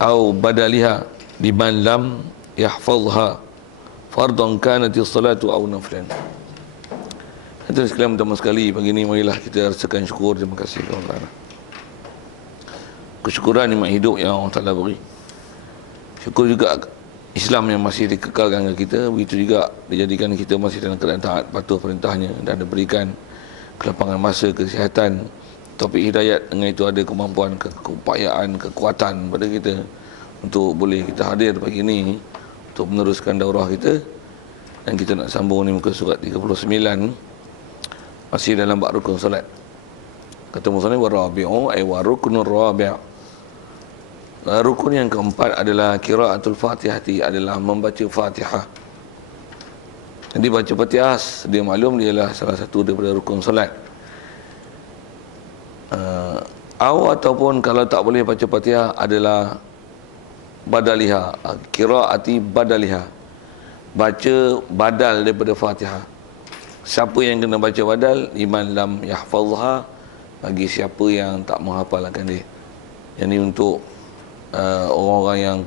au badaliha liman lam yahfazha fardhan kanat as-salatu aw naflan. Itu sekalian pertama sekali pagi ni marilah kita rasakan syukur. Terima kasih kepada Allah. Kesyukuran nikmat hidup yang Allah Taala beri. Syukur juga Islam yang masih dikekalkan kepada kita. Begitu juga dijadikan kita masih dalam keadaan taat patuh perintahnya dan diberikan kelapangan masa, kesihatan, taufik hidayat. Dengan itu ada kemampuan, keupayaan, kekuatan pada kita untuk boleh kita hadir pagi ini untuk meneruskan daurah kita. Dan kita nak sambung ni muka surat 39, masih dalam bab rukun solat. Kata musannif warabi'u ay warukunur rabi'. Rukun yang keempat adalah qiraatul Fatihati, adalah membaca Fatihah. Jadi baca Fatihah dia maklum dia adalah salah satu daripada rukun solat. Ataupun kalau tak boleh baca Fatihah adalah badaliha, qiraati badaliha, baca badal daripada Fatihah. Siapa yang kena baca badal? Liman lam yahfazha, bagi siapa yang tak menghafalkan dia. Yang ni untuk orang-orang yang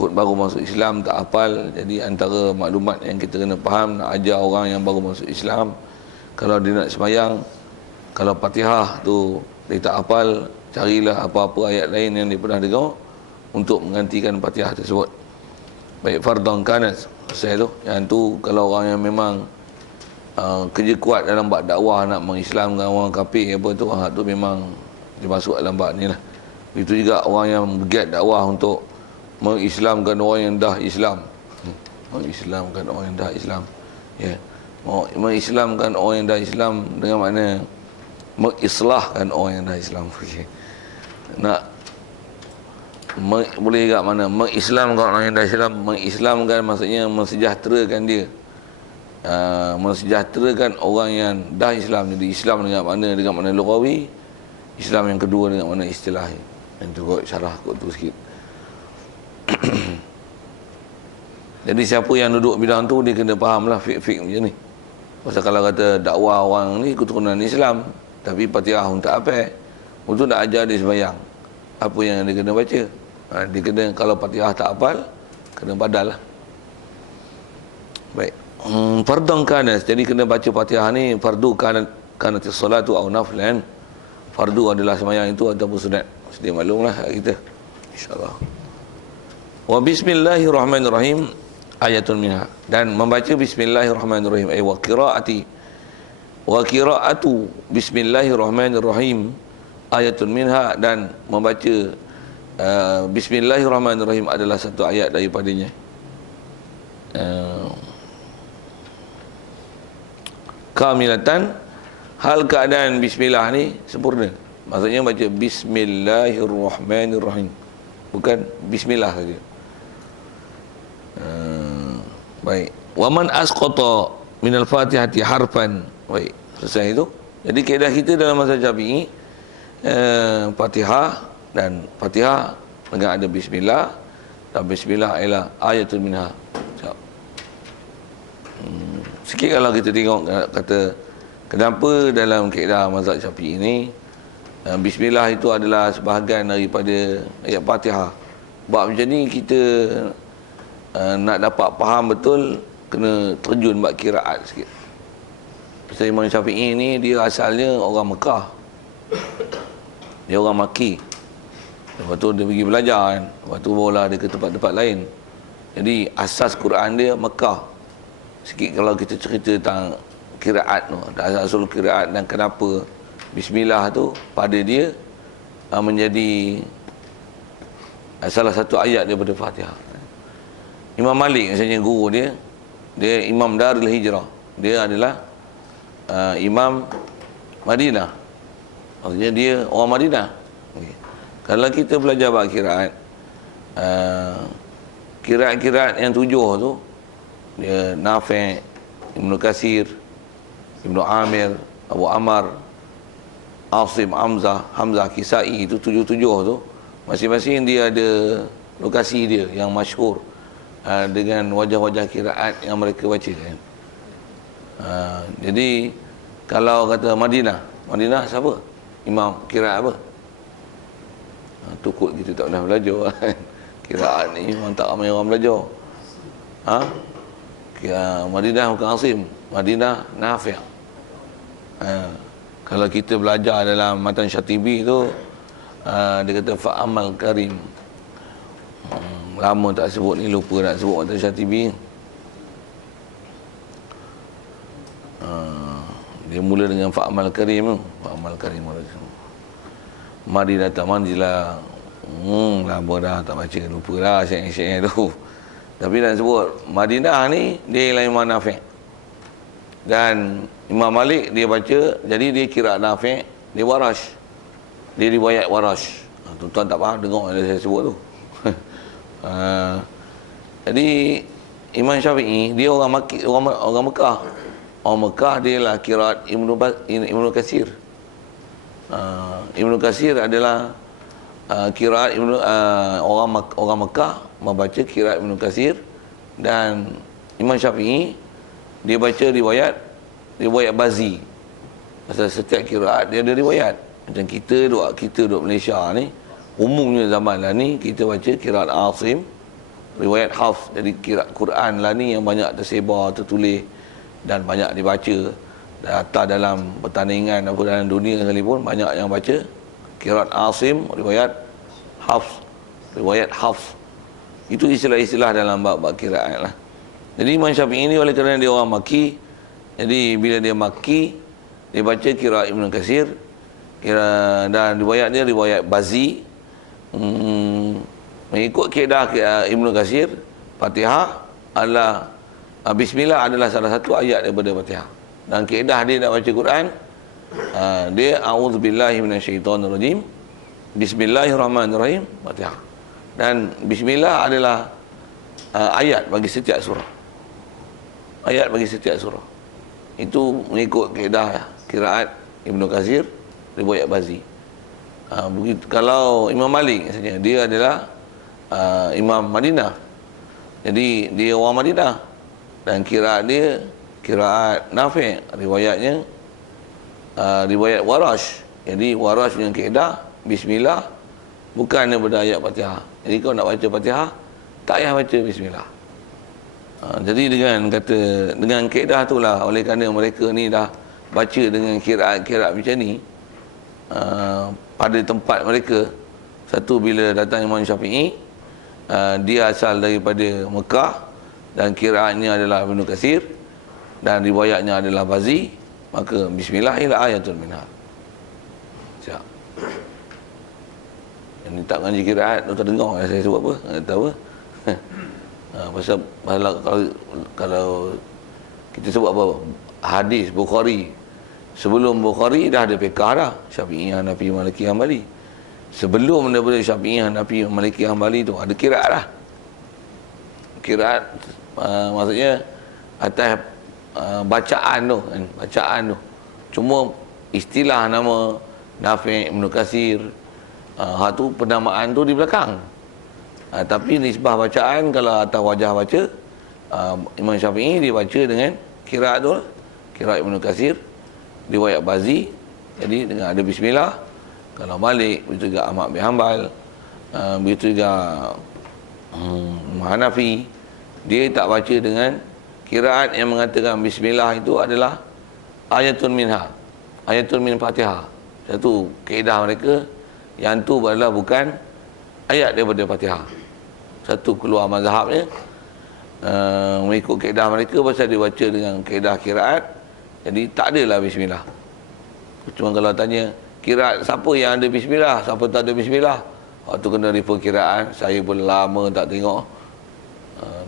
baru masuk Islam, tak hafal. Jadi antara maklumat yang kita kena faham, nak ajar orang yang baru masuk Islam, kalau dia nak sembahyang, kalau Fatihah tu dia tak hafal, carilah apa-apa ayat lain yang dia pernah dengar untuk menggantikan Fatihah tersebut. Baik fardhan kanat, saya tu yang tu kalau orang yang memang kerja kuat dalam bab dakwah, nak mengislamkan orang kafir apa tu, tu memang dia masuk dalam bab ni lah. Itu juga orang yang bergiat dakwah untuk mengislamkan orang yang dah Islam. Mengislamkan orang yang dah Islam. Ya. Mengislamkan orang yang dah Islam dengan makna mengislahkan orang yang dah Islam. Okay. Nak boleh juga mana mengislamkan orang yang dah Islam. Mengislamkan maksudnya mensejahterakan dia. Mensejahterakan orang yang dah Islam. Jadi Islam dengan makna lughawi, Islam yang kedua dengan makna istilahi. Yang tu kot syarah kot tu sikit. Jadi siapa yang duduk bidang tu dia kena faham lah fiqh-fiqh macam ni. Pasal kalau kata dakwah orang ni keturunan Islam tapi Fatihah pun tak apa, untuk nak ajar dia sembahyang, apa yang dia kena baca? Dia kena, kalau Fatihah tak hafal, kena badal lah. Baik. Fardhan kanat, jadi kena baca Fatihah ni fardu kanatis salatu aw naflan. Fardu adalah sembahyang itu ataupun sunat. Sedia maklumlah kita, insyaallah. Wa bismillahirrahmanirrahim ayatun minha, dan membaca bismillahirrahmanirrahim ay wa qiraatu bismillahirrahmanirrahim ayatun minha, dan membaca bismillahirrahmanirrahim adalah satu ayat daripadanya. Kamilatan, hal keadaan bismillah ni sempurna. Maksudnya baca bismillahirrahmanirrahim, bukan bismillah saja. Baik. Wa man asqata minal Fatihati harfan. Baik, selesai itu. Jadi kaedah kita dalam mazhab Syafi'i, Fatihah dan Fatihah dengan ada bismillah, dan bismillah ialah ayatun minha. Sikit kalau kita tengok kata kenapa dalam kaedah mazhab Syafi'i ini bismillah itu adalah sebahagian daripada ayat Fatihah. Bab macam ni kita nak dapat faham betul, kena terjun bab kiraat sikit. Pasal Imam Syafi'i ni dia asalnya orang Mekah, dia orang Maki. Lepas tu dia pergi belajar kan, lepas tu barulah dia ke tempat-tempat lain. Jadi asas Quran dia Mekah. Sikit kalau kita cerita tentang kiraat tu, asal kiraat dan kenapa bismillah tu pada dia menjadi salah satu ayat daripada Fatihah. Imam Malik misalnya guru dia Imam Darul Hijrah, dia adalah Imam Madinah, maksudnya dia orang Madinah. Okay. Kalau kita belajar bab kiraat, kiraat-kiraat yang 7 tu dia Nafi', Ibnu Katsir, Ibnu Amir, Abu Amar, Asim, Hamzah, Kisai, itu 7 tu masing-masing dia ada lokasi dia yang masyhur dengan wajah-wajah kiraat yang mereka baca kan. Jadi kalau kata Madinah siapa? Imam kiraat apa? Tukut kita tak pernah belajar kan. Kiraat ni memang tak ramai orang belajar. Ha? Madinah bukan Asim, Madinah Nafi'. Kalau kita belajar dalam matan Syatibi tu, dia kata fa'amal karim. Lama tak sebut ni, lupa nak sebut matan Syatibi. Dia mula dengan fa'amal karim tu. Fa'amal karim. Madinah tamanzilah. Lama dah tak baca, lupa dah syair-syair tu. Tapi nak sebut Madinah ni dia ialah Imam Nafi'. Dan Imam Malik dia baca, jadi dia kira Nafi', dia Warash. Dia riwayat Warash. Tuan-tuan tak faham, dengar yang saya sebut tu. Jadi Imam Syafi'i dia orang Mekah. Orang Mekah dia lah kiraat Ibnu Katsir. Ibnu Katsir adalah kiraat orang Mekah membaca kiraat Ibnu Katsir, dan Imam Syafi'i dia baca riwayat Bazi. Pasal setiap kiraat dia ada riwayat. Macam kita duduk Malaysia ni, umumnya zaman lah ni kita baca kiraat Asim, riwayat Hafs. Jadi kiraat Quran lah ni yang banyak tersebar, tertulis dan banyak dibaca. Data dalam pertandingan apa dalam dunia sekalipun banyak yang baca kiraat Asim, riwayat Hafs. Itu istilah-istilah dalam bab kiraat lah. Jadi Imam Syafi'i ini oleh kerana dia orang Makki, jadi bila dia Makki, dia baca kiraat Ibnu Katsir, dan riwayat dia riwayat Bazi. Mengikut kaedah Ibnu Katsir, Fatihah adalah Bismillah adalah salah satu ayat daripada Fatihah. Dan kaedah dia nak baca Quran, dia a'udzubillahi minasyaitonirrajim, bismillahirrahmanirrahim, Fatihah. Dan Bismillah adalah ayat bagi setiap surah. Ayat bagi setiap surah. Itu mengikut kaedah kiraat Ibnu Katsir, riwayat Bazi. Begitu kalau Imam Malik misalnya, dia adalah Imam Madinah. Jadi dia orang Madinah, dan kiraat dia kiraat Nafi', riwayatnya riwayat Warash. Jadi Warash dengan kaedah Bismillah bukan daripada ayat Fatihah. Jadi kau nak baca Fatihah, tak payah baca Bismillah. Jadi dengan kaedah itulah, oleh kerana mereka ni dah baca dengan kiraat macam ni, pada tempat mereka. Satu, bila datang Imam Syafi'i, dia asal daripada Mekah dan kiraatnya adalah Ibnu Katsir dan riwayatnya adalah Bazi, maka Bismillah ialah ayatun minha. Siap. Yang ni tak ngaji kiraat, tak dengar saya sebut apa, tak tahu apa. Pasal kalau kita sebut apa, hadis Bukhari, sebelum Bukhari dah ada fiqh dah, Syafi'i, Hanafi, Maliki, Hanbali. Sebelum daripada Syafi'i, Hanafi, Maliki, Hanbali tu ada kiraat dah. Kiraat maksudnya atas bacaan tu. Cuma istilah nama Nafi', Ibnu Katsir, tu penamaan tu di belakang. Tapi nisbah bacaan, kalau atas wajah baca, Imam Syafi'i dia baca dengan kiraat tu lah. Kiraat Ibnu Katsir, riwayat Bazi, jadi dengan ada Bismillah. Kalau Malik, begitu juga Ahmad bin Hanbal, begitu juga Hanafi, dia tak baca dengan kiraat yang mengatakan Bismillah itu adalah ayatun minha, ayatun min Fatihah. Satu kaedah mereka, yang tu adalah bukan ayat daripada Fatihah. Satu keluar mazhabnya, mengikut kaedah mereka, pasal dia baca dengan kaedah kiraat, jadi tak adalah Bismillah. Cuma kalau tanya kiraat siapa yang ada Bismillah, siapa tak ada Bismillah, waktu kena refer kiraan, saya pun lama tak tengok.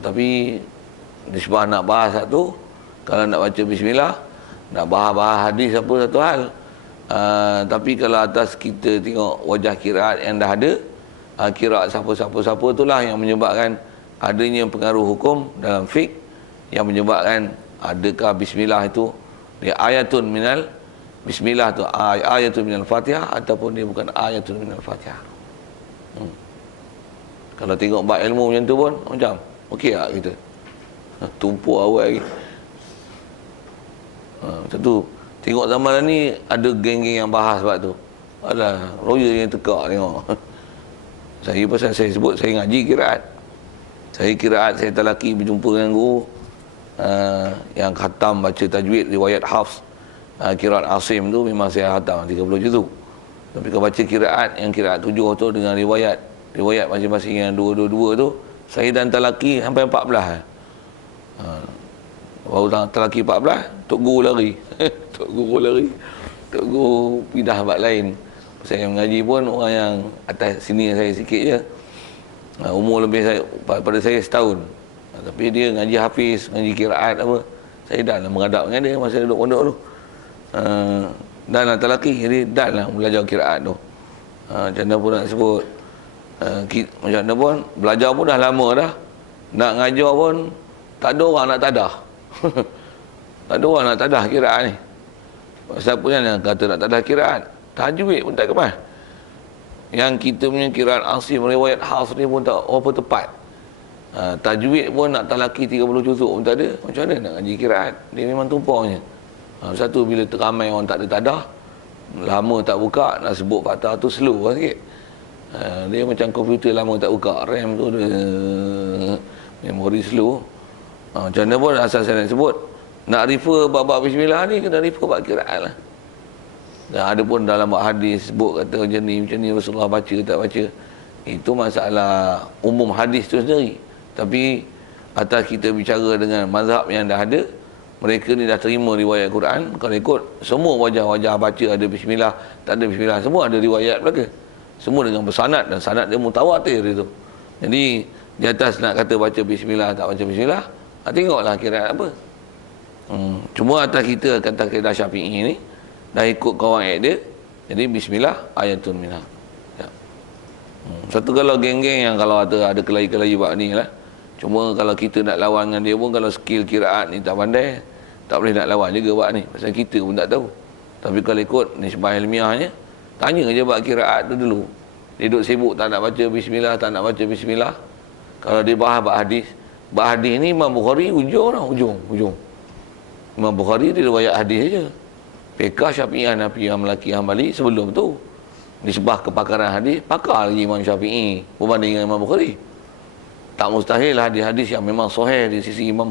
Tapi nisbah nak bahas satu, kalau nak baca Bismillah, nak bahas hadis apa satu hal. Tapi kalau atas kita tengok wajah kiraat yang dah ada, kiraat siapa itulah yang menyebabkan adanya pengaruh hukum dalam fiqh, yang menyebabkan adakah Bismillah itu dia ayatun minal Bismillah tu ayatun minal Fatihah ataupun dia bukan ayatun minal Fatihah. Kalau tengok bab ilmu macam tu pun macam okey tak kita? Tumpuk awal lagi. Macam tu. Tengok zaman ni ada geng-geng yang bahas sebab tu. Alah, lawyer yang tekak tengok. Saya pasal saya sebut saya ngaji kiraat. Saya kiraat, saya talaki berjumpa dengan guru yang khatam baca tajwid riwayat Hafs. Kiraat Asim tu memang saya khatam 30 juzuk. Tapi kalau baca kiraat yang kiraat 7 tu dengan riwayat masing-masing yang 2 tu, saya dan talaki sampai 14. Baru talaki 14, Tok Guru lari. Tok Guru lari. Tok Guru pindah tempat lain. Saya mengaji pun orang yang atas sini saya sikit je. Umur lebih saya pada saya setahun. Tapi dia ngaji hafiz, ngaji kiraat apa. Saya dah lah menghadap dengan dia masa duduk pondok tu. Dan lah talaki, jadi dah lah belajar kiraat tu. Macam mana pun nak sebut. Macam mana pun, belajar pun dah lama dah. Nak ngajar pun, tak ada orang nak tadah. Tak ada orang nak tadah kiraat ni. Siapa yang kata nak tadah kiraat? Tajwid pun tak kepas. Yang kita punya kiraat Asim, riwayat Hafs ni pun tak apa tepat. Tajwid pun nak talaki 30 juzuk pun tak ada. Macam mana nak ngaji kiraat? Dia memang tumpahnya. Satu, bila teramai orang tak ada tadah, lama tak buka, nak sebut fathah tu slow lah sikit. Dia macam komputer lama tak buka, RAM tu dia memori slow. Macam mana pun asal saya nak sebut, nak refer bab bismillah ni kena refer bab kiraat lah. Dan ada pun dalam bab hadis sebut kata macam ni Rasulullah baca tak baca. Itu masalah umum hadis tu sendiri. Tapi atas kita bicara dengan mazhab yang dah ada, mereka ni dah terima riwayat Quran. Kalau ikut semua wajah-wajah baca ada bismillah, tak ada bismillah, semua ada riwayat belaka. Semua dengan bersanad, dan sanad dia mutawatir itu. Jadi di atas nak kata baca bismillah tak baca bismillah, tengoklah kiraat apa. Cuma atas kita kata kaedah Syafi'i ni dah ikut kawan dia. Jadi bismillah ayatun minha. Ya. Satu kalau geng-geng yang kalau ada kelahi-kelahi bab ni lah. Cuma kalau kita nak lawan dengan dia pun, kalau skill kiraat ni tak pandai, tak boleh nak lawan juga bab ni. Pasal kita pun tak tahu. Tapi kalau ikut nisbah ilmiahnya, tanya je bab kiraat tu dulu. Dia duduk sibuk tak nak baca bismillah, tak nak baca bismillah. Kalau dia bahas bab hadis ni Imam Bukhari ujung. Imam Bukhari dia riwayat hadis je. Fiqh Syafi'iyah, Hanafi, Maliki, Hambali sebelum tu. Nisbah kepakaran hadis, pakar lagi Imam Syafi'i berbanding dengan Imam Bukhari. Tak mustahil hadis-hadis yang memang sahih di sisi Imam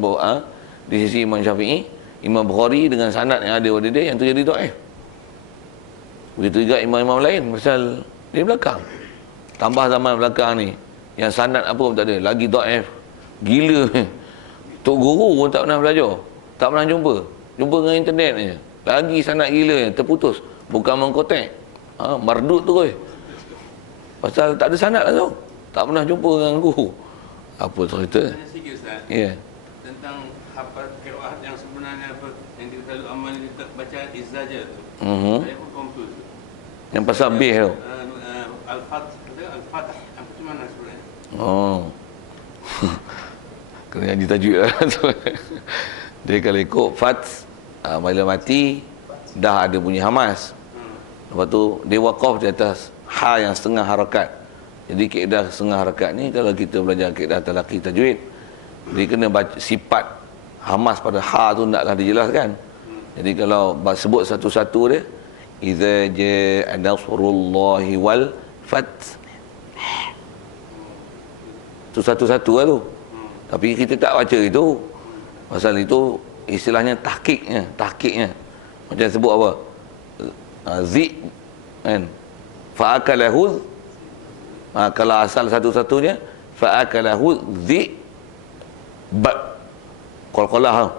Syafi'i, Imam Bukhari dengan sanad yang ada pada dia, yang tu jadi dhaif. Begitu juga imam-imam lain pasal di belakang. Tambah zaman belakang ni, yang sanad apa pun tak ada, lagi dhaif. Gila. Tok guru pun tak pernah belajar, tak pernah jumpa dengan internet je. Lagi sanad gila, terputus. Bukan mengkotek, mardut tu koi. Pasal tak ada sanad lah tu. Tak pernah jumpa dengan guru. Apa cerita? Sikit Ustaz. Ya. Tentang hafal qiraat yang sebenarnya apa yang kita selalu amal kita baca izzah je tu. Saya pun confuse. Yang pasal bih tu. Al-Fatah apa tu mana sebenarnya? Kena ngaji tajwid lah tu. Dia kalau ikut fat, bila mati dah ada bunyi hamas. Lepas tu dia waqaf di atas ha yang setengah harakat. Jadi kaedah setengah harakat ni, kalau kita belajar kaedah talaqi tajwid, dia kena baca sifat hamas pada ha tu naklah dijelaskan. Jadi kalau sebut satu-satu dia, idza jaa nasrullahi wal fath, tu satu-satu lah tu. Tapi kita tak baca itu. Pasal itu istilahnya tahqiqnya. Macam sebut apa? Zi kan? Fa'akalahu, kalau asal satu-satunya fa'akalahu zi ba, qalqalah.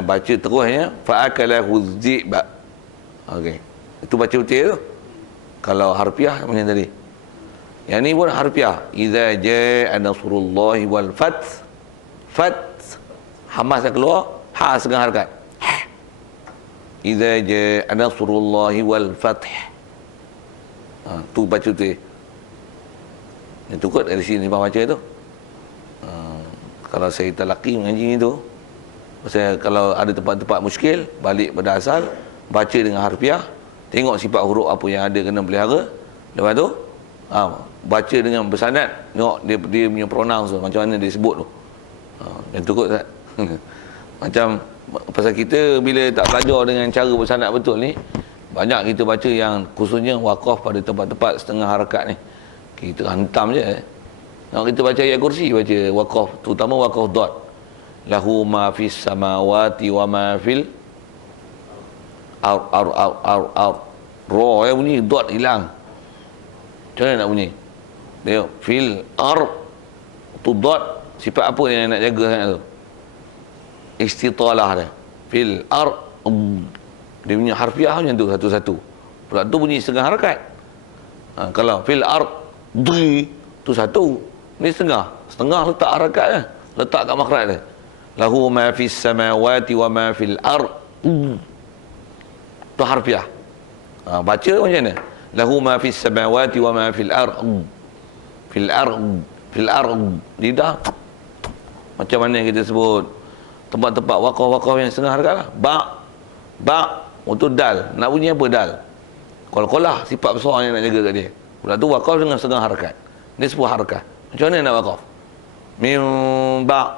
Baca terusnya fa'akalahu zi ba. Okey. Itu baca betul tu. Kalau harfiah macam tadi. Yang ni pun harfiah. Idza jaa nasrullahi wal fath. Hamas yang keluar, ha setengah harakat. Idza jaa nasrullahi wal fath. Tu baca tu. Yang tu kot dari sini baca tu. Kalau saya talaqi mengaji tu, saya kalau ada tempat-tempat muskil, balik pada asal, baca dengan harfiah, tengok sifat huruf apa yang ada kena pelihara. Lepas tu baca dengan bersanad, tengok dia punya pronounce tu, macam mana dia sebut tu. Yang tu kot tak? Macam pasal kita bila tak belajar dengan cara bersanad betul ni, banyak kita baca yang khususnya waqaf pada tempat-tempat setengah harakat ni. Kita hantam je. Kalau kita baca ayat kursi, baca waqaf, terutama waqaf dot. Lahu ma fis samawati wa ma fil ar. Ro yang bunyi, dot hilang. Macam mana nak bunyi? Tengok, fil ar tu dot, sifat apa yang nak jaga sangat tu? Istitalah dia. Fil ar. Dia punya harfiah macam tu satu-satu. Pula tu bunyi setengah harakat. Kalau fil ar di tu satu, ni setengah letak harakat dia, letak kat makhraj dia. Lahu ma fis samawati wa ma fil ar. Tu harfiah. Baca macam mana? Lahu ma fis samawati wa ma fil ar. Fil ar lidah. Macam mana kita sebut tempat-tempat waqaf yang setengah harakat lah. Ba untuk dal. Nak bunyi apa dal? Qalqalah, sifat besar yang nak jaga kat dia. Pula tu waqaf dengan setengah harakat. Ni sebuah harakat. Macam mana nak waqaf? Mim ba,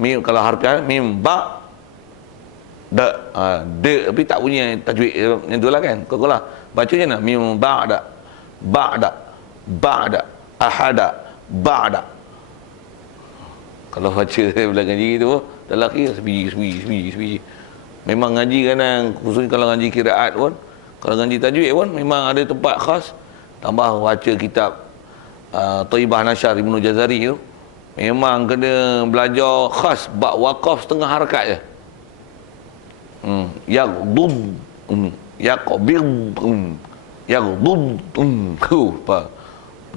mim kalau harakat mim ba da, tapi tak bunyi tajwid yang tu lah kan. Qalqalah. Baca je nak mim ba'da, ahada, ba'da. Kalau baca belah ngaji tu, dah laki sebiji. Memang ngaji kadang, khususnya kalau ngaji kiraat pun, kalau ngaji tajwid pun, memang ada tempat khas. Tambah baca kitab Thaibah Nasyar Ibnu Jazari tu, memang kena belajar khas bab waqaf setengah harakat je. Yaqdud, yaqbid, yaqdud,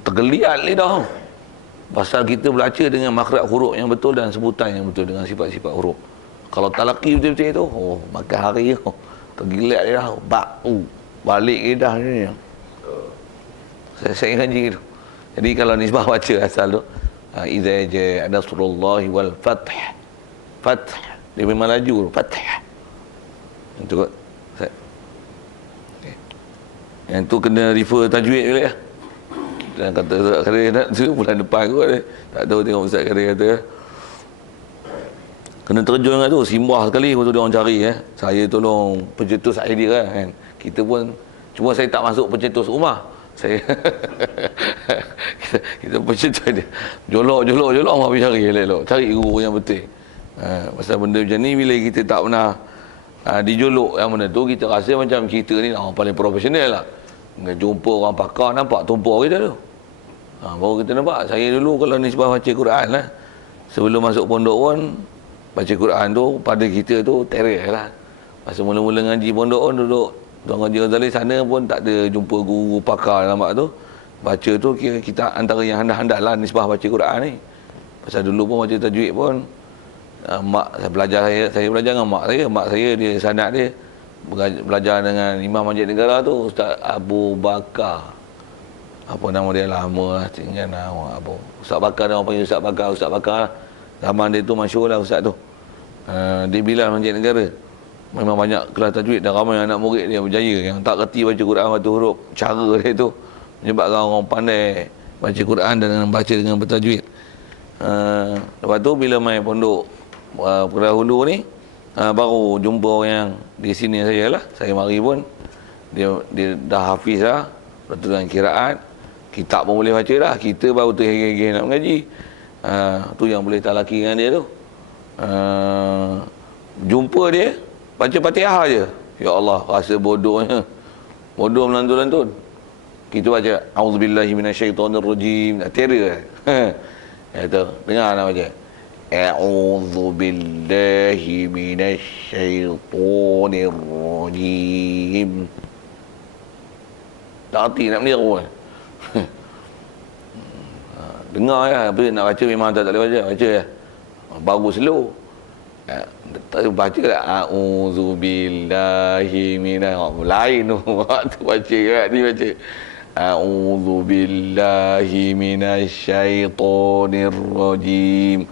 tergeliat lidah. Pasal kita baca dengan makhraj huruf yang betul dan sebutan yang betul dengan sifat-sifat huruf. Kalau talaki betul-betul itu, makan hari tu tergeliat lidah, balik lidah ni. Saya ngaji tu. Jadi kalau nisbah baca asal tu, idza jaa nasrullahi wal fath. Fath dia memang laju tu, fath. Itu kot. Yang tu kena refer tajwid balik lah. Dan kata kata bulan depan kot dia. Tak tahu tengok ustaz kata kena terjun dengan tu, simbah sekali waktu dia orang cari Saya tolong pencetus idea kan. Kita pun cuma saya tak masuk pencetus rumah. Saya kita pencetus dia. Jolok mau pergi cari elok. Cari guru yang betul. Pasal benda macam ni bila kita tak pernah dijolok yang mana tu, kita rasa macam kita ni orang paling profesional lah. Jumpa orang pakar, nampak tumpah kita tu. Baru kita nampak. Saya dulu kalau nisbah baca Quran lah, sebelum masuk pondok pun baca Quran tu pada kita tu terror lah. Masa mula-mula ngaji pondok pun duduk Tuan Haji Ghazali sana pun tak ada jumpa guru pakar nampak tu. Baca tu kira kita antara yang handal-handal lah nisbah baca Quran ni. Pasal dulu pun baca tajwid pun mak saya belajar dengan mak saya dia sanad dia belajar dengan Imam Masjid Negara tu Ustaz Abu Bakar. Apa nama dia lama lah, tinggal nama apa. Ustaz Bakar, dia orang panggil Ustaz Bakar. Zaman dia tu masyhur lah Ustaz tu. Dia Bilal Masjid Negara. Memang banyak kelas tajwid dan ramai anak murid dia berjaya yang tak reti baca Quran batu huruf. Cara dia tu menyebabkan orang pandai baca Quran dan baca dengan bertajwid. Lepas tu bila main pondok pendahulu ni, baru jumpa orang yang di sini saya lah. Saya mari pun dia dah hafiz lah. Lepas tu dengan kiraat, kitab pun boleh baca dah. Kita baru terhege-hege nak mengaji. Tu yang boleh talaki dengan dia tu. Jumpa dia, baca Fatihah je. Ya Allah, rasa bodohnya. Bodoh melantun-lantun. Kita baca auzubillahi minasyaitonirrajim. Terror. Ya tu, dengar nak baca. A'udzubillahi minasyaitonirrajim. Tak hati nak meniru kan. Dengar ya, apa nak baca memang tak boleh baca. Baca ya. Baru slow. Baca tak a'udzubillahi lain tu. Tu baca kan ni baca. A'udzubillahi minasyaitonirrajim.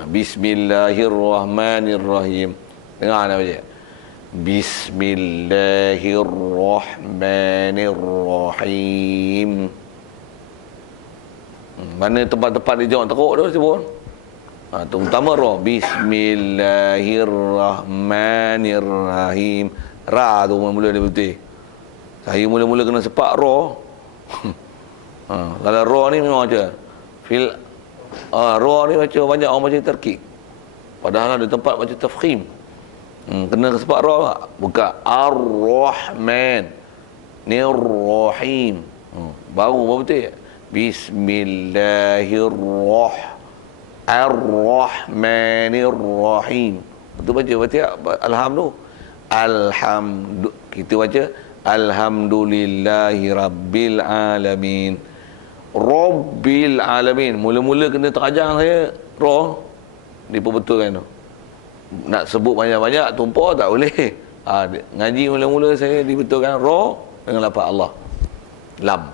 Bismillahirrahmanirrahim. Dengar nak baca. Bismillahirrahmanirrahim. Mana tempat-tempat dia jangan teruk tu sebut. Terutama roh. Bismillahirrahmanirrahim. Ra tu mula-mula dia putih. Saya mula-mula kena sepak roh. Kalau ra ni memang baca fil ra ni baca banyak orang baca terkik. Padahal ada tempat baca tafkhim. Kena sebab ra tak? Bukan Ar-Rahman. Ni Rahim. Baru betul. Bismillahirrahmanirrahim. Betul baca alhamdulillah. Kita baca alhamdulillahi rabbil alamin. Rabbil alamin. Mula-mula kena terajang saya ra diperbetulkan tu. Nak sebut banyak-banyak tumpah tak boleh. Ngaji mula-mula saya dibetulkan ra dengan lafaz Allah. Lam.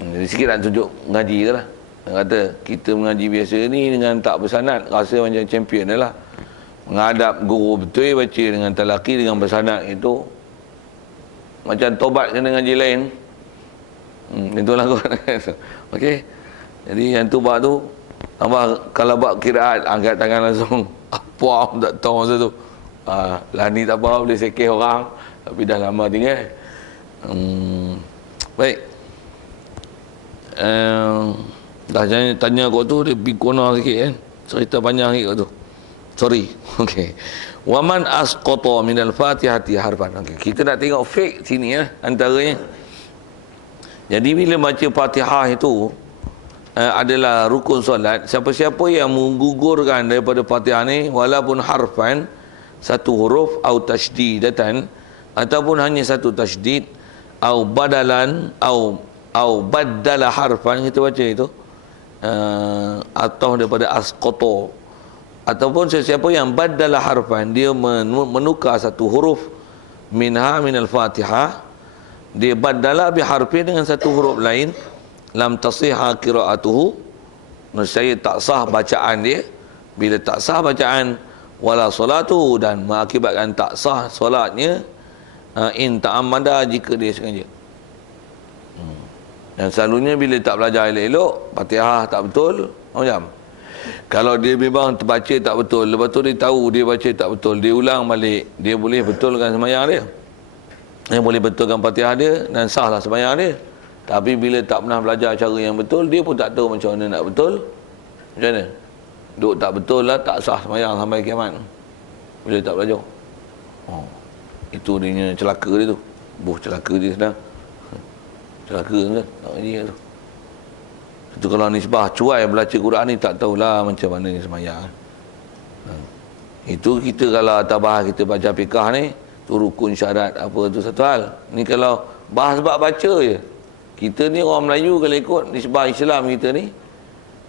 Jadi sikit nak tunjuk ngaji je lah. Dia kata kita mengaji biasa ni dengan tak bersanad rasa macam champion je lah. Menghadap guru betul baca dengan talaki dengan bersanad itu macam tobat kena ngaji lain. Itulah kot. Okey. Jadi yang tu bab tu tambah kalau bab kiraat angkat tangan langsung. Apa pun tak tahu masa tu. Lah ni tak apa boleh sekeh orang tapi dah lama tinggal. Baik. Dah tanya kau tu dia pergi kona sikit kan. Cerita panjang sikit kau tu. Sorry. Okey. Waman asqata minal Fatihati harfan. Okey, kita nak tengok fake sini ya antaranya. Jadi bila baca Fatihah itu adalah rukun solat, siapa-siapa yang menggugurkan daripada Fatihah ni walaupun harfan satu huruf atau tasydidatan ataupun hanya satu tasydid atau badalan atau badala harfan kita baca itu atau daripada asqata ataupun sesiapa yang badala harfan dia menukar satu huruf minal Fatihah dia badala bi harfin dengan satu huruf lain lam tasihha qiraatuhu nescaya tak sah bacaan dia. Bila tak sah bacaan wala salatu dan mengakibatkan tak sah solatnya in ta'ammada jika dia sengaja. Dan selalunya bila tak belajar elok-elok Fatihah tak betul macam kalau dia memang terbaca tak betul lepas tu dia tahu dia baca tak betul dia ulang balik dia boleh betulkan sembahyang dia. Dia boleh betulkan Fatihah dia dan sahlah sembahyang dia. Tapi bila tak pernah belajar cara yang betul dia pun tak tahu macam mana nak betul. Macam mana? Duk tak betul lah tak sah sembahyang sampai kiamat. Bila tak belajar. Itu dia celaka dia tu. Celaka dia sedang. Celaka kan tak ngaji tu. Itu kalau nisbah cuai baca Quran ni tak tahulah macam mana ni sembahyang. Itu kita kalau atas bahas kita baca fikah ni tu rukun syarat apa tu satu hal. Ni kalau bahas bab baca je. Kita ni orang Melayu kalau ikut nisbah Islam kita ni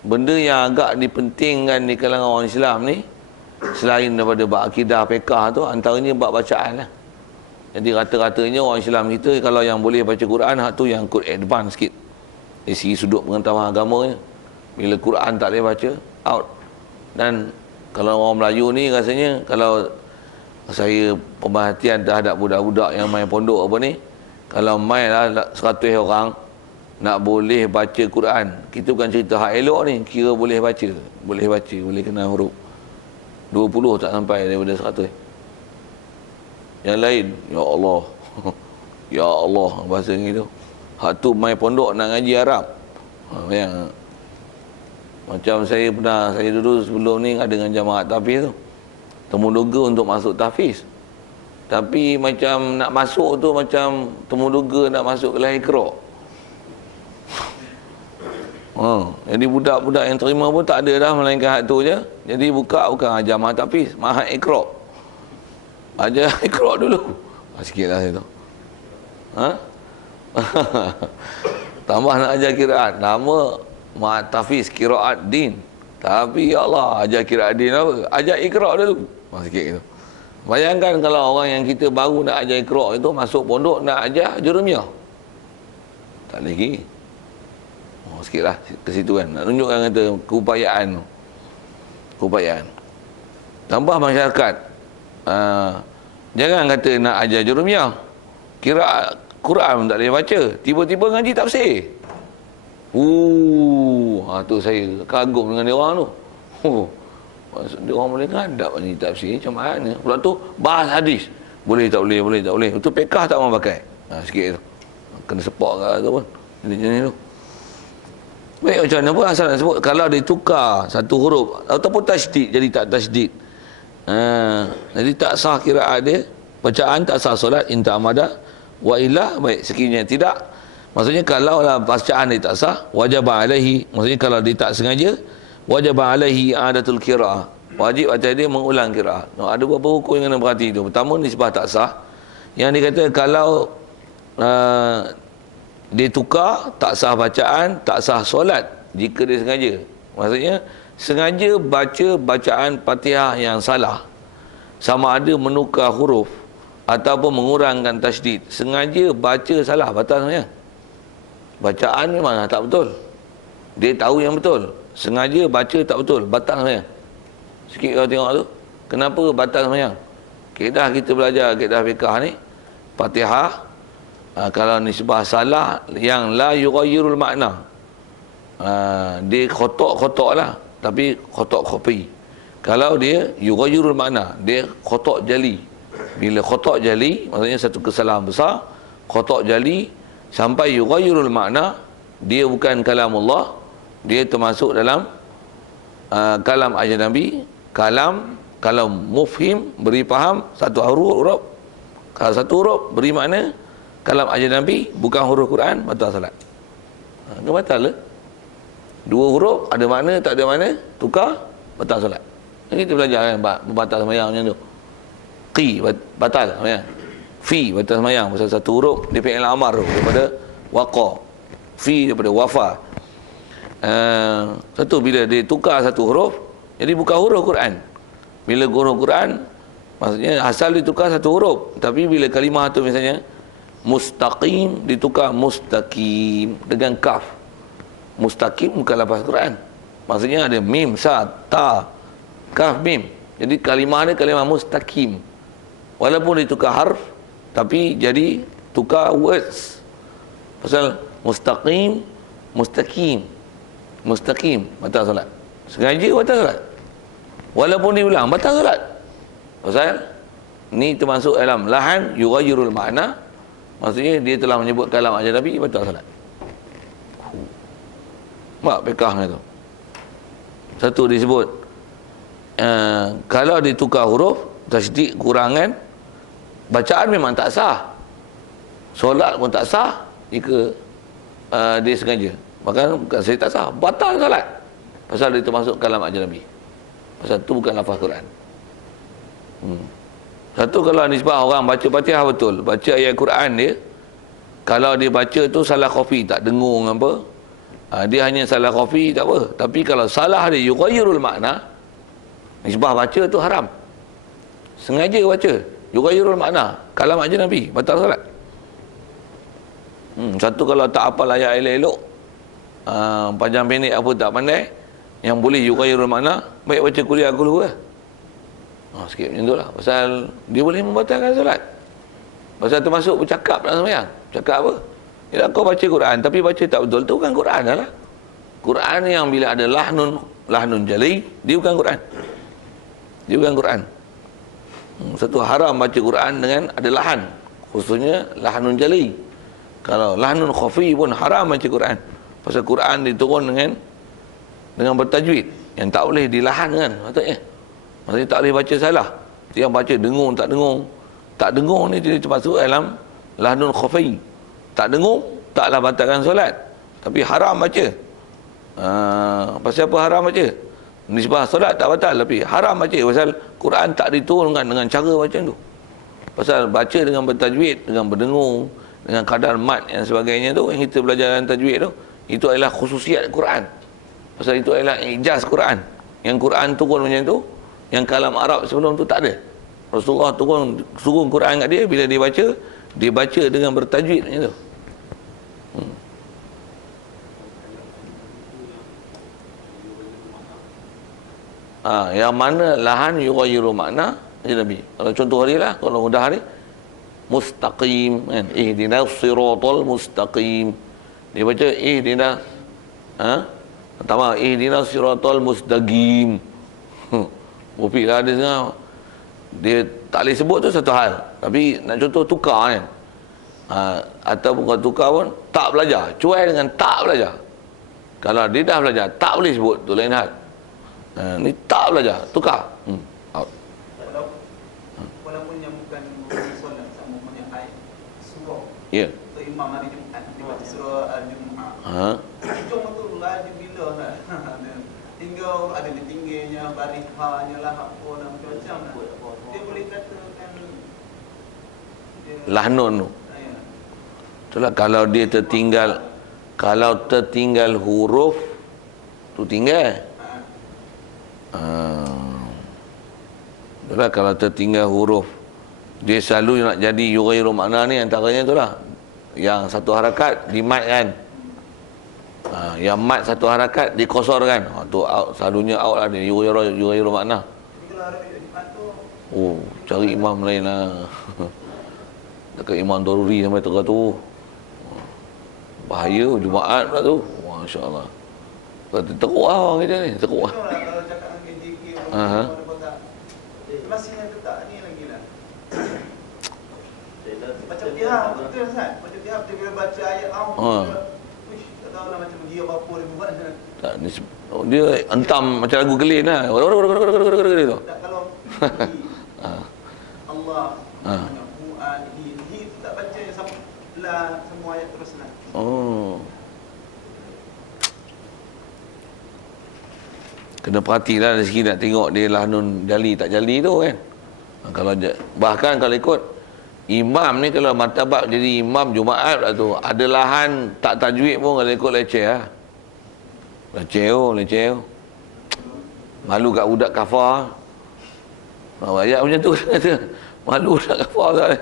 benda yang agak dipentingkan di kalangan orang Islam ni selain daripada bab akidah fikah tu antaranya bab bacaan lah. Jadi rata-ratanya orang Islam kita kalau yang boleh baca Quran hak tu yang ikut advance sikit dari segi sudut pengetahuan agamanya. Bila Quran tak boleh baca out. Dan kalau orang Melayu ni rasanya kalau saya pemerhatian terhadap budak-budak yang main pondok apa ni kalau main lah 100 orang nak boleh baca Quran kita bukan cerita hak elok ni kira boleh baca boleh kenal huruf 20 tak sampai daripada 100 yang lain ya Allah ya Allah bahasa gitu hak tu main pondok nak ngaji Arab yang macam saya dulu sebelum ni ada dengan jamaah tahfiz tu temu duga untuk masuk tahfiz tapi macam nak masuk tu macam temu duga nak masuk kelas Iqra. Jadi budak-budak yang terima pun tak ada dah melainkan hak tu je. Jadi bukan ajar mahad tahfiz, mahad Iqra. Ajar Iqra dulu. Sikitlah saya tu. Tambah nak ajar qiraat. Nama mahad tahfiz qiraat din. Tapi ya Allah ajar qiraat din apa? Ajar Iqra dulu. Sikit gitu. Bayangkan kalau orang yang kita baru nak ajar Iqra itu masuk pondok nak ajar Jurumiyah. Tak lagi. Sikitlah ke situ kan. Nak tunjukkan kata keupayaan. Tambah masyarakat. Jangan kata nak ajar Jurumiyah. Kira Quran tak boleh baca. Tiba-tiba ngaji tafsir. Tu saya kagum dengan dia orang tu. Maksud dia orang boleh ngadap ni tafsir macam mana. Pula tu bahas hadis. Boleh tak boleh. Itu pekah tak orang pakai. Sikit tu. Kena sepak ke tu pun. Jenis tu. Baik, macam mana pun asal nak sebut, kalau dia tukar satu huruf ataupun tasydid jadi tak tasydid, jadi tak sah qiraat dia, bacaan tak sah solat in ta'amada wa illa, baik sekiranya tidak, maksudnya kalau lah bacaan dia tak sah, wajib alaihi, maksudnya kalau dia tak sengaja, wajib alaihi adatul qiraah, wajib atas dia mengulang qiraat. Ada beberapa hukum yang kena perhati tu. Pertama, nisbah tak sah, yang dikata kalau dia tukar, tak sah bacaan, tak sah solat jika dia sengaja. Maksudnya sengaja baca bacaan Fatihah yang salah, sama ada menukar huruf ataupun mengurangkan tasydid, sengaja baca salah, batal semayang. Bacaan memang tak betul, dia tahu yang betul, sengaja baca tak betul, batal semayang. Sikit kau tengok tu, kenapa batal semayang? Kaedah kita belajar, kaedah fiqah ni, Fatihah, kalau nisbah salah yang la yughayyirul makna, dia khotok lah, tapi khotok kopi. Kalau dia yughayyirul makna, dia khotok jali. Bila khotok jali, maksudnya satu kesalahan besar, khotok jali sampai yughayyirul makna, dia bukan kalamullah, dia termasuk dalam kalam ajnabi. Kalau mufhim, beri faham satu huruf, kalau satu huruf beri makna kalam ajnabi, bukan huruf Quran, batal salat. Dia batal lah. Dua huruf ada makna, tak ada makna, tukar, batal salat. Kita belajar kan, batal semayang macam tu. Qi batal semayang, fi batal semayang pasal satu huruf dia fi'il amar daripada waqa, fi daripada wafa. Satu, bila dia tukar satu huruf jadi bukan huruf Quran. Bila huruf Quran, maksudnya asal ditukar satu huruf, tapi bila kalimah tu misalnya mustaqim ditukar mustaqim dengan kaf. Mustaqim bukan lafaz Quran, maksudnya ada mim, sa, ta, kaf, mim. Jadi kalimah ni kalimah mustaqim, walaupun ditukar harf tapi jadi tukar words. Pasal mustaqim, mustaqim batal salat. Sengaja batal salat, walaupun diulang batal salat. Pasal ni termasuk dalam lahan yughayyirul makna, maksudnya dia telah menyebut kalam ajnabi, batal salat. Mak fiqahnya tu. Satu disebut kalau ditukar huruf, tasydid, kurangan, bacaan memang tak sah, solat pun tak sah jika dia sengaja. Bahkan bukan saya tak sah, batal salat, pasal dia termasuk kalam ajnabi, pasal tu bukan lafaz Quran. Satu, kalau nisbah orang baca Fatihah betul, baca ayat Quran dia, kalau dia baca tu salah khafi, tak dengung apa, dia hanya salah khafi tak apa. Tapi kalau salah dia yughayyirul makna, nisbah baca tu haram, sengaja baca yughayyirul makna, kalam ajnabi, batal salat. Satu, kalau tak hafal ayat elok-elok, panjang pendek apa tak pandai, yang boleh yughayyirul makna, baik baca kuliah dulu lah. Sikit macam tu lah, pasal dia boleh membatalkan salat. Pasal termasuk bercakap dalam sembahyang. Cakap apa? Ya, kau baca Quran tapi baca tak betul, tu bukan Quran lah. Quran yang bila ada lahnun jali, dia bukan Quran. Dia bukan Quran. Satu, haram baca Quran dengan ada lahan, khususnya lahnun jali. Kalau lahnun khafi pun haram baca Quran. Pasal Quran diturun dengan bertajwid, yang tak boleh dilahan kan, maksudnya tak boleh baca salah. Yang baca dengung tak dengung, tak dengung ni dia termasuk dalam lahnun khafi. Tak dengung taklah batalkan solat, tapi haram baca. Pasal apa haram baca? Nisbah solat tak batal, tapi haram baca pasal Quran tak diturunkan dengan cara macam tu. Pasal baca dengan bertajwid, dengan berdengung, dengan kadar mat yang sebagainya tu, yang kita belajar dalam tajwid tu, itu adalah khususiat Quran. Pasal itu adalah ijaz Quran. Yang Quran turun macam tu, yang kalam Arab sebelum tu tak ada. Rasulullah turun Quran kat dia, bila dia baca dengan bertajwid macam tu. Yang mana lahan yughayyiru makna ajnabi. Kalau contoh hari lah, kalau mudah hari mustaqim kan, ihdinas siratal mustaqim, dia baca ihdinas, pertama ihdinas siratal mustaqim. Bukti lah dia dengar, dia tak boleh sebut tu satu hal, tapi nak contoh tukar kan, atau bukan tukar pun, tak belajar, cuai dengan tak belajar. Kalau dia dah belajar, tak boleh sebut, tu lain hal. Ni tak belajar, tukar. Out. Kalau walaupun yang bukan solat sama punya ayat surah. Ya. Untuk imam hari Jumaat dibaca surah Al-Jumu'ah. Hujung betul lah bila lah. Hingga ada tingginya, barihanya lah, apa lah macam-macam lah. Dia boleh katakan dia, Lahnun tu. ya. Itulah kalau tertinggal huruf tu tinggal. Itulah kalau tertinggal huruf. Dia selalu nak jadi yughayyiru makna ni antaranya itulah. Yang satu harakat dimatkan. Yang mat satu harakat dikosorkan. Tu out, selalunya out lah dia yughayyiru makna. Jadi kalau Arabi Jumaat tu Oh, cari imam lain lah. Dekat imam daruri sampai tengah tu. Bahaya Jumaat pula tu. Masya-Allah. Teruk lah orang kita ni, teruk lah. lah kalau cakap dengan KJK Aha. masih yang tetap ni lagi lah. Macam dia betul Ustaz. Macam dia bila baca ayat wish, tak tahu lah macam dia apa dia buat. Tak, dia entam macam lagu kelin lah. Gitu. Tak kalau Allah He tak baca lah semua ayat terus lah. Oh. Kena perhatilah dari segi nak tengok dia lahnun jali tak jali tu kan. Bahkan kalau ikut imam ni, kalau martabat jadi imam Jumaat lah tu, ada lahan tak tajwid pun kalau ikut leceh lah. Leceh. Malu kat budak kafar. Ayat macam tu kata. Malu budak kafar tak?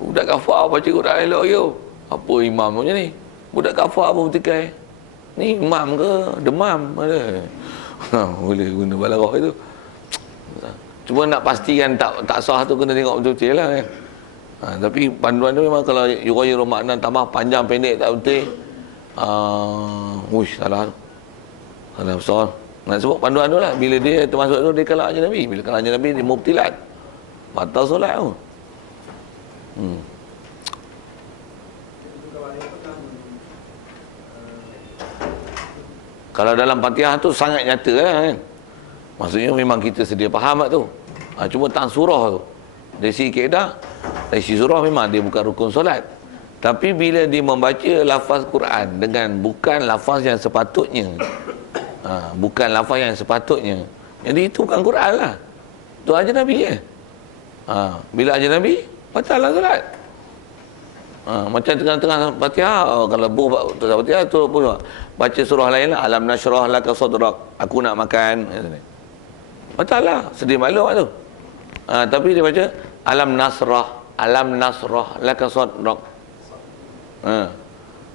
Budak kafar baca Quran elok yo. Apa imam macam ni? Budak kafar pun bertikai. Ni imam ke? Demam ada. Boleh guna balarah itu. Cuma nak pastikan tak sah tu kena tengok betul-betul lah kan. Tapi panduan tu memang kalau yughayyiru makna tambah panjang pendek tak betul. Salah besar. Nak sebut panduan tu lah. Bila dia termasuk tu dia kalah ajar Nabi. Bila kalah ajar Nabi dia mubtilat. Batal solat tu. Kalau dalam Fatihah tu sangat nyata lah kan. Maksudnya memang kita sedia faham lah tu. Cuma tang surah tu. Dari segi kaedah, dari segi surah memang dia bukan rukun solat. Tapi bila dia membaca lafaz Quran dengan bukan lafaz yang sepatutnya. Bukan lafaz yang sepatutnya. Jadi itu bukan Quran lah. Itu ajar Nabi je. Bila ajar Nabi, batal lah solat. Macam tengah-tengah Fatihah, kalau tengah Fatihah tu pun baca surah lain lah, alam nashrah laka sadrak, aku nak makan. Batal lah, sedih maklum tu. Tapi dia baca alam nasrah laka sadrak.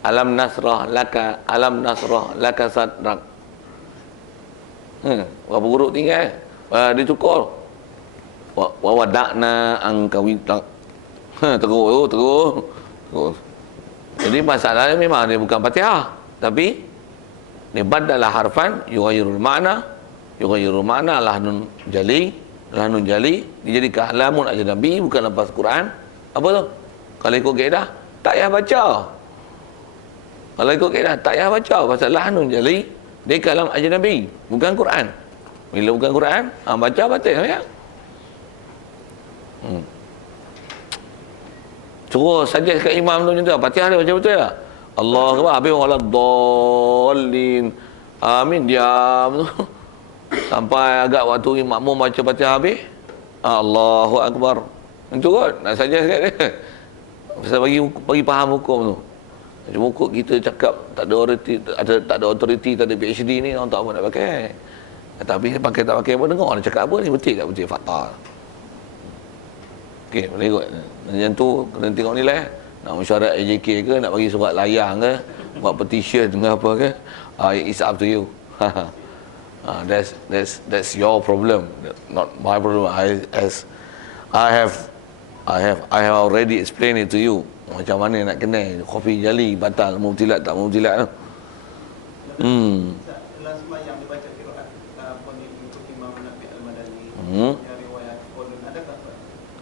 Alam nasrah laka sadrak. Berapa huruf tinggal? Dia cukur. Wa wada'na angka witak. Terus. Jadi masalahnya memang dia bukan Fatihah, tapi dia badalah harfan yughayyirul makna lahnun jali, dia jadi kalamun ajar Nabi, bukan lafaz Quran. Apa tu? Kalau ikut kaedah tak payah baca. Kalau ikut kaedah tak payah baca pasal lahnun jali, dia kalam ajar Nabi, bukan Quran. Bila bukan Quran, baca batal ya. Suruh saja kat imam tu macam tu. Fatihah dia baca betul tak? Allah Akbar. Habis orang dallin. Amin. Diam tu. Sampai agak waktu makmum baca Fatihah habis. Allahu Akbar. Itu kot. Nak saja kat dia. Pasal bagi faham hukum tu. Cuma hukum kita cakap tak ada autoriti, tak ada PhD ni, orang tak apa nak pakai. Tapi pakai tak pakai pun dengar orang cakap apa ni, betul tak betul fakta. Okey, boleh kot. Yang tu kena tengok nilai. Nak mesyuarat AJK ke, nak bagi surat layang ke, buat petition dengan apa ke, it's up to you. That's your problem, not my problem. I have already explained it to you. Macam mana nak kena kopi jali batal, mubtilat tak mubtilat tu. Dalam sembahyang dia baca qiraat apa ni untuk Imam Nafi Al-Madani. Yang riwayat qulun adakah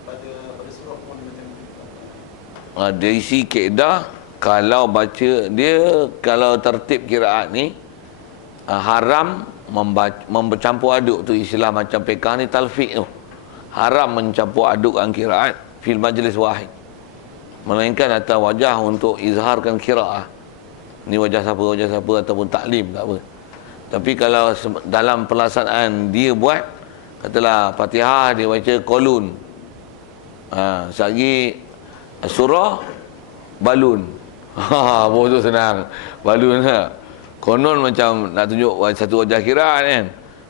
pada surah pun macam itu? Dari si kaedah, kalau baca dia, kalau tertib qiraat ni, haram mencampur aduk tu, istilah macam fiqh ni talfiq tu. Haram mencampur adukkan qiraat fil majlis wahid. Melainkan atas wajah untuk izharkan qiraah. Ni wajah siapa ataupun taklim, tak apa. Tapi kalau dalam pelaksanaan dia buat, katalah Fatihah dia baca qulun. Sagi surah balun. Bodoh senang. Balun ha. Konon macam nak tunjuk satu wajah qiraat kan.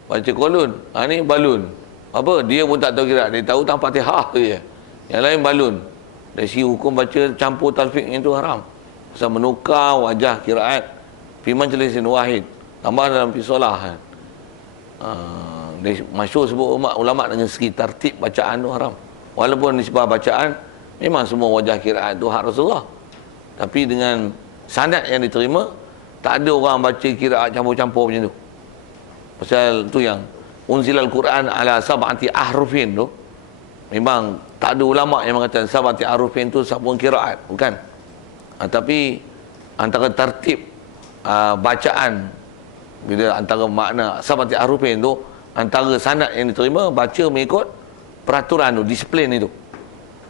Baca qulun. Ni balun. Apa? Dia pun tak tahu qiraat. Dia tahu tentang Fatihah je. Yang lain balun. Dari segi hukum baca campur talfiq itu haram. Pasal menukar wajah qiraat fi majlisin wahid. Tambah dalam fi solah kan. Masyhur sebut ulama dengan segi tertib bacaan tu haram. Walaupun nisbah bacaan memang semua wajah qiraat tu hak Rasulullah. Tapi dengan sanad yang diterima, tak ada orang baca qiraat campur-campur macam tu. Pasal tu yang unzilal Quran ala sab'ati ahrufin tu, memang tak ada ulama yang mengatakan sab'ati ahrufin tu sabun qiraat, bukan. Tapi antara tertib bacaan, bila antara makna sab'ati ahrufin tu, antara sanad yang diterima baca mengikut peraturan tu, disiplin itu.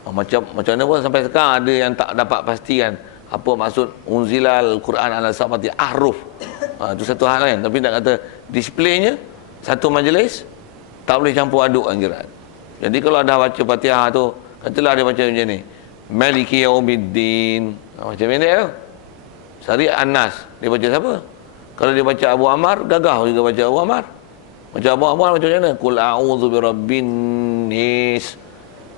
Macam mana pun sampai sekarang ada yang tak dapat pastikan apa maksud unzilal Quran ala sab'ati ahruf. Itu satu hal kan. Tapi nak kata disiplinnya satu majlis tak boleh campur adukkan qiraat. Jadi kalau dah baca Fatihah tu, katalah dia baca macam ni, Maliki Yaumiddin, macam ni tu. Syariat An-Nas, dia baca siapa? Kalau dia baca Abu Ammar, gagah juga baca Abu Ammar. Macam Abu Ammar macam mana? Qul a'udzu birabbin nis,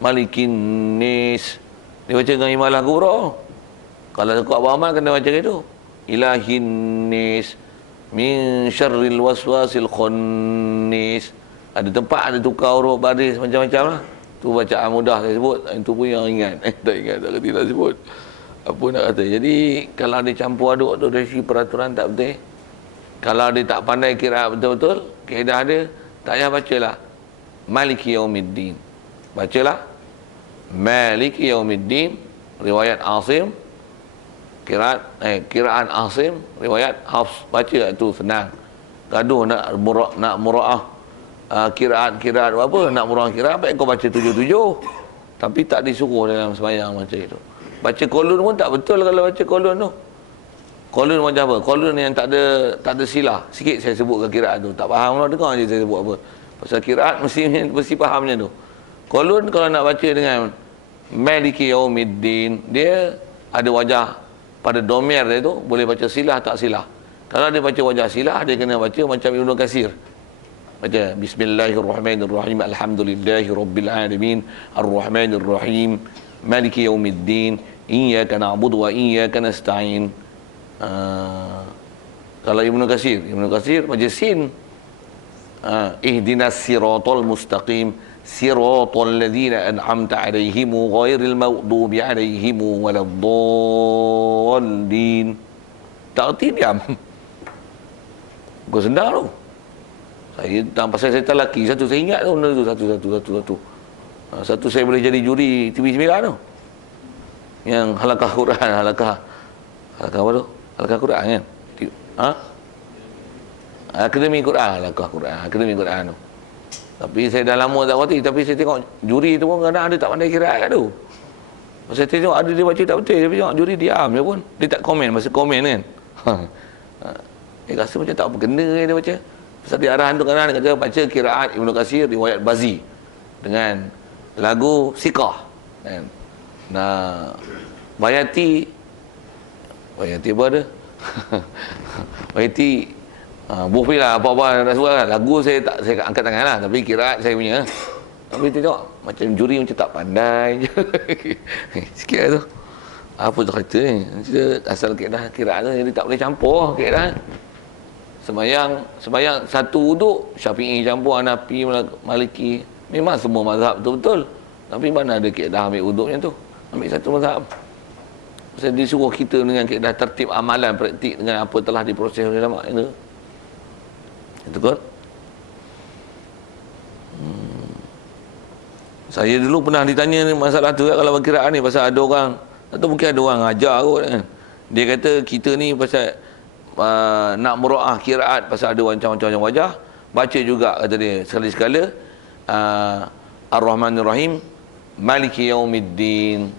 malikin nis. Dia baca dengan imalah kubra. Kalau suka Abu Ammar kena baca gitu. Ilahin nis min syarril waswasil khannis. Ada tempat ada tukar huruf baris macam-macam lah. Tu bacaan mudah saya sebut. Itu pun yang ingat. Tak ingat, tak kerti nak sebut. Apa nak kata. Jadi kalau dia campur aduk tu dari segi peraturan tak betul. Kalau dia tak pandai kira betul-betul, kaedah dia, tak payah bacalah Maliki Yaumiddin. Bacalah Maliki Yaumiddin, riwayat Asim. Kiraan Asim, riwayat Hafs. Baca tu senang. Gaduh nak mura'ah kiraat apa, nak mura'ah kiraat, baik kau baca 7-7. Tapi tak disuruh dalam sembahyang macam itu. Baca kolun pun tak betul kalau baca kolun tu. Kolun macam apa? Kolun yang tak ada silah. Sikit saya sebutkan kiraat tu. Tak faham lah, dengar je saya sebut apa. Pasal kiraat mesti faham macam tu. Kolun kalau nak baca dengan Maliki Yaumiddin, dia ada wajah pada domir dia tu, boleh baca silah tak silah. Kalau dia baca wajah silah, dia kena baca macam Ibnu Katsir. Baca Bismillahirrahmanirrahim, Alhamdulillahirabbil alamin, Arrahmanirrahim, Maliki Yaumiddin, Iyyaka na'budu wa iyyaka nasta'in. Kalau Ibnu Katsir baca sin. Ihdinas siratal mustaqim, siratal ladzina an'amta 'alaihim ghairil maghdubi 'alaihim waladdallin. Tak erti diam. Kau sedar tu. Saya pasal saya tak lelaki, satu saya ingat tu benda tu satu. Satu saya boleh jadi juri TV9 tu. Yang halaqah Quran, halaqah apa tu? Halaqah Quran kan? Akademi Quran, halaqah Quran, Akademi Quran tu. Tapi saya dah lama tak berhati, tapi saya tengok juri tu pun kadang ada tak pandai kira kat tu. Saya tengok ada dia baca tak betul, tapi tengok juri diam je pun. Dia tak komen, masa komen kan. Rasa macam tak berkena dia baca. Pasal di arahan tu kadang dia kata baca kiraat Ibnu Katsir riwayat Bazi dengan lagu Siqah kan. Nah, Bayati apa ada? Bayati bufi lah apa-apa nak sebut lah. Lagu saya angkat tangan lah, tapi kiraat saya punya. Tapi tengok macam juri macam tak pandai je. Sikit lah tu. Apa tu kata ni? Asal kiraat tu jadi tak boleh campur kiraat. Sembayang satu wuduk, Syafi'i campur Hanafi, Maliki. Memang semua mazhab betul-betul. Tapi mana ada kaedah ambil wuduk macam tu? Ambil satu mazhab. Saya disuruh kita dengan kaedah tertib amalan praktik dengan apa telah diproses oleh ulama itu. Itu kan? Saya dulu pernah ditanya masalah tu kalau perkiraan ni pasal ada orang, atau mungkin ada orang ajar kot kan. Dia kata kita ni pasal nak muraah kiraat pasal ada macam-macam wajah, baca juga kata dia sekali-sekala Ar-Rahmanir Rahim Maliki Yaumiddin.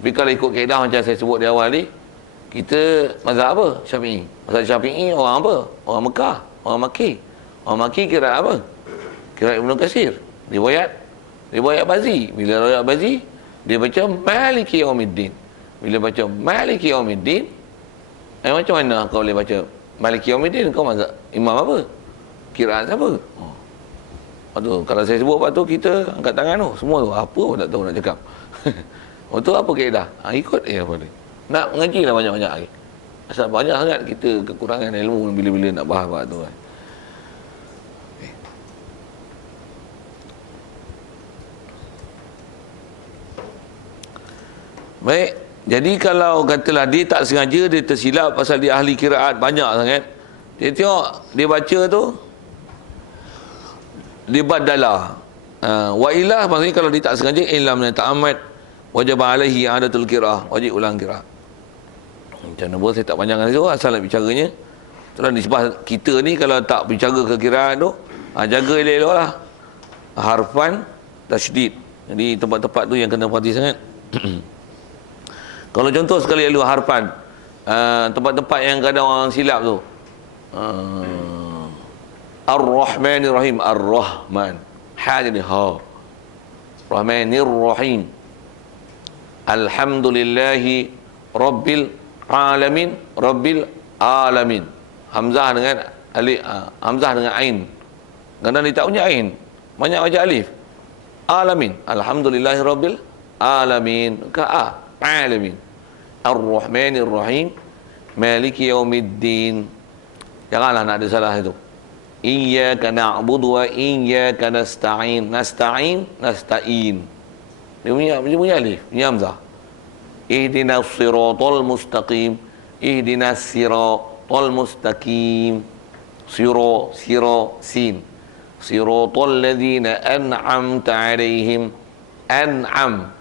Tapi kalau ikut kaedah macam saya sebut di awal ni, kita mazhab apa? Syafi'i. Mazhab Syafi'i orang apa? Orang Mekah, orang Makki. Orang Makki kira apa? Kira Ibnu Katsir. Riwayat Bazi. Bila riwayat Bazi, dia baca Maliki Yaumiddin. Bila baca Maliki Yaumiddin, macam mana kau boleh baca Maliki Yaumiddin? Kau mazhab imam apa? Kiraat siapa? Aduh, kalau saya sebut tu kita angkat tangan tu. Semua tu apa pun tak tahu nak cakap. Tu apa kaedah? Ikut apa dia. Nak mengaji lah banyak-banyak lagi. Asal banyak sangat kita kekurangan ilmu bila-bila nak bahas tu kan. Baik, jadi kalau katalah dia tak sengaja, dia tersilap pasal dia ahli kiraat banyak sangat. Dia tengok, dia baca tu, dia badalah. Wa ilah maksudnya kalau dia tak sengaja, ilam dan ta'amad, wajib alaihi adatul kiraah, wajib ulang kiraat. Macam mana pun saya tak panjangkan itu, asal nak bicaranya. Itulah nisbah kita ni kalau tak bicara ke kiraat tu, jaga elok-elok lah. Harfan, tasydid. Jadi tempat-tempat tu yang kena perhati sangat. Kalau contoh sekali lalu harfan, tempat-tempat yang kadang orang silap tu, Ar-Rahmanir Rahim, Ar-Rahman, ha jadi ha, Rahmanir Rahim, Alhamdulillahi Rabbil Alamin, Rabbil Alamin. Hamzah dengan alif, hamzah dengan ain. Kadang dia tak punya ain, banyak baca alif. Alamin, Alhamdulillahi Rabbil Alamin, ka Alamin. Ar-Rahmanir Rahim, Maliki Yaumiddin. Janganlah nak ada salah itu. Iyyaka na'budu wa iyyaka nasta'in. Nasta'in, nasta'in. Dia punya alif, punya hamzah. Ihdinas siratal mustaqim. Ihdinas siratal mustaqim. Sin. Siratal ladzina an'amta 'alaihim. An'am.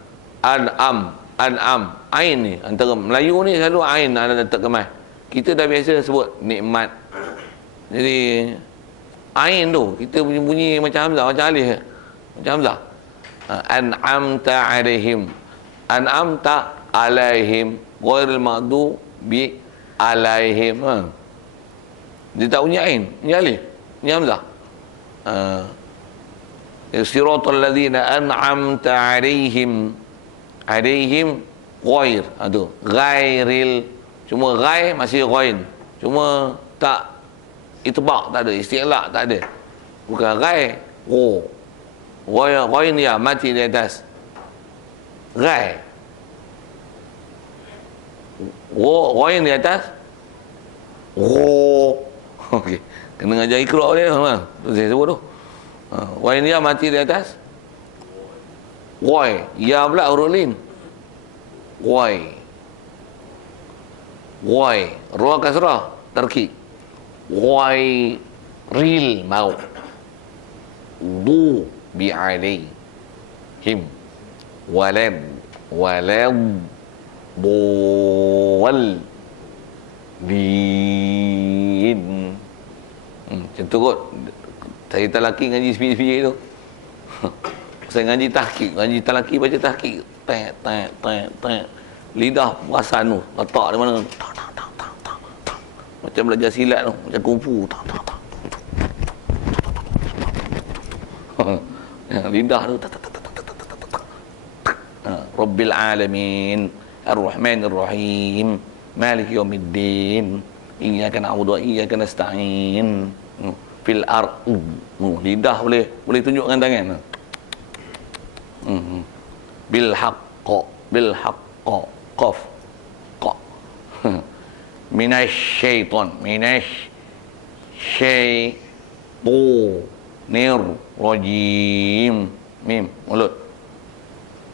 Ain ni, antara Melayu ni selalu ain ada terkemas. Kita dah biasa sebut nikmat. Jadi ain tu kita bunyi macam hamzah, macam alif, macam hamzah. An'amta 'alaihim. An'amta 'alaihim ghairil maghdubi 'alaihim. Dia tak bunyi ain, bunyi alif, bunyi hamzah. Siratal ladzina an'amta 'alaihim. Alaihim ghair, tu ghairil, cuma ghair masih ghain, cuma tak itbaq, tak ada isti'la, tak ada, bukan ghair ghain ya mati di atas ghair ghain di atas okey, kena ngajar iqra dia tu saya sebut tu. Ghain ya mati di atas Wai, ya pula huruf lin. Wai, ra kasrah, tarkib. Wai ril mau. Du bi alaihim. Walad bol bin. Macam tu kot. Saya tak laki ngaji speed-speed tu. Saya ngaji tahqiq, ngaji talaki baca tahqiq, lidah perasan tu, letak di mana, macam belajar silat tu, macam kungfu, lidah tu, Rabbil Alamin, Ar-Rahmanir Rahim, Maliki Yaumiddin, Iyyaka na'budu wa iyyaka nasta'in, fil ardh, lidah boleh tunjukkan tangan. Bil haqq qaf qa minasyaiton rajim mim mulut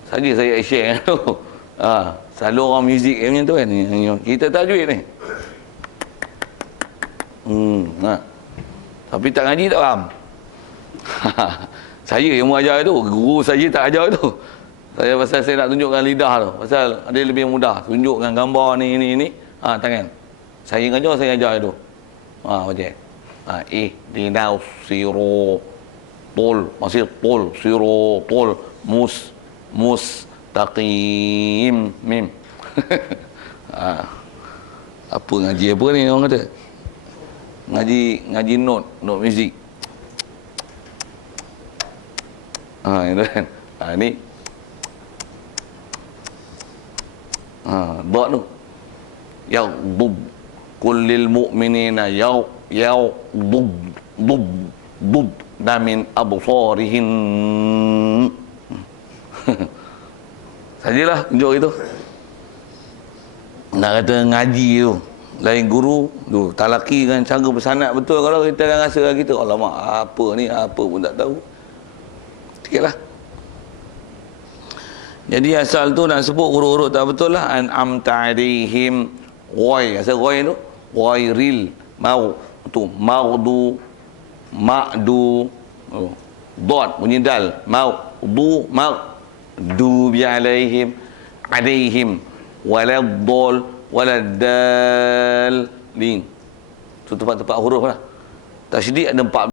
saja saya share tu. Selalu orang muzik macam tu kan, kita tajwid ni. Tapi tak ngaji tak faham. Saya yang mengajar itu, guru saya tak ajar itu. Pasal saya nak tunjukkan lidah tu. Pasal ada lebih mudah. Tunjukkan gambar ni. Tangan. Saya ajar itu. Macam. Ihdinas siratal, masih tol, siratal mustaqim, mim. Apa ngaji apa ni orang kata? Ngaji not muzik. Itu kan. Ni. Dot tu. Yaghdub kullil mu'minina yaghdub min absarihim. Sajalah tunjuk itu. Nak kata ngaji tu lain guru tu talaki kan cara bersanad betul. Kalau kita dah rasa kita alamak apa ni apa pun tak tahu. Sikitlah. Jadi asal tu nak sebut huruf-huruf tak betul lah. An'amta alaihim ghoi. Asal ghoi tu ghairil mau tu maudu ma'du dot bunyi dal maudu ma'du bi alaihim waladdallin. Tu tempat-tempat huruf lah. Tasydid ada 14.